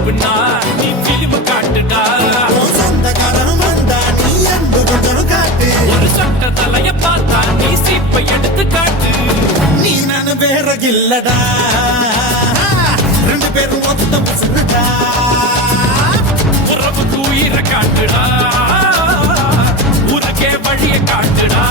அனுப்புனா நீ பிலிம் காட்டுடா. சொந்தக்காரன் வந்தா நீ அன்பு கொஞ்சம் காட்டு. ஒரு சட்ட தலைய பார்த்தா நீ சீப்பை எடுத்து காட்டு. நீ நானு வேற இல்லடா, ரெண்டு பேரும் ஒத்த பசங்கடா. உறவுக்கு உயிரை காட்டுடா, உனக்கே வழிய காட்டுடா.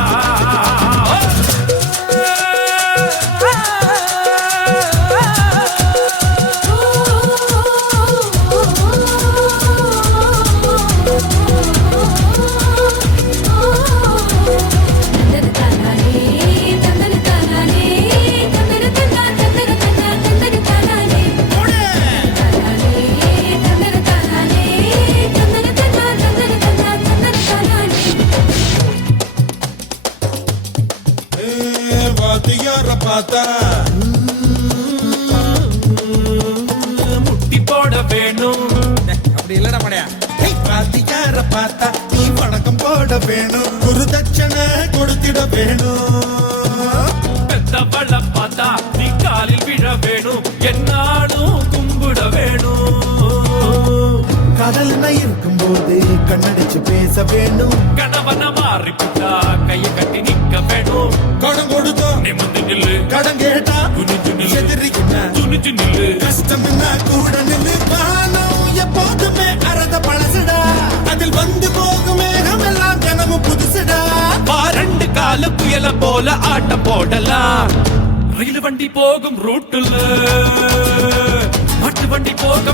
வாத்தியார பார்த்தா முட்டி போட வேணும். அப்படி இல்லடா படையா. வாத்தியார பார்த்தா நீ வணக்கம் போட வேணும், குரு தட்சணை கொடுத்திட வேணும். பெத்தவள பார்த்தா நீ காலில் விழ வேணும், என்னாலும் கும்பிட வேணும். கடல்ல இருக்கும் போது கண்ணடிச்சு பேச வேணும். கணவன மாறி புட்டா கையை கட்டி நிக்க வேணும். கடன் கொடுத்தோம் நிமிந்து நில்லு, கடன் கேட்டா துணிஞ்சு நில்லு, எதிரிக்குன்னா துணிஞ்சு நில்லு. கஷ்டம் கூட நில்லு. வானம் எப்போதுமே அறத பழசுடா, அதில் வந்து போகும் மேகம் எல்லாம் தினமும் புதுசுடா. ரெண்டு கால புயல போல ஆட்டம் போடலாம். ரயில் வண்டி போகும் ரூட்டுல மாட்டு வண்டி போக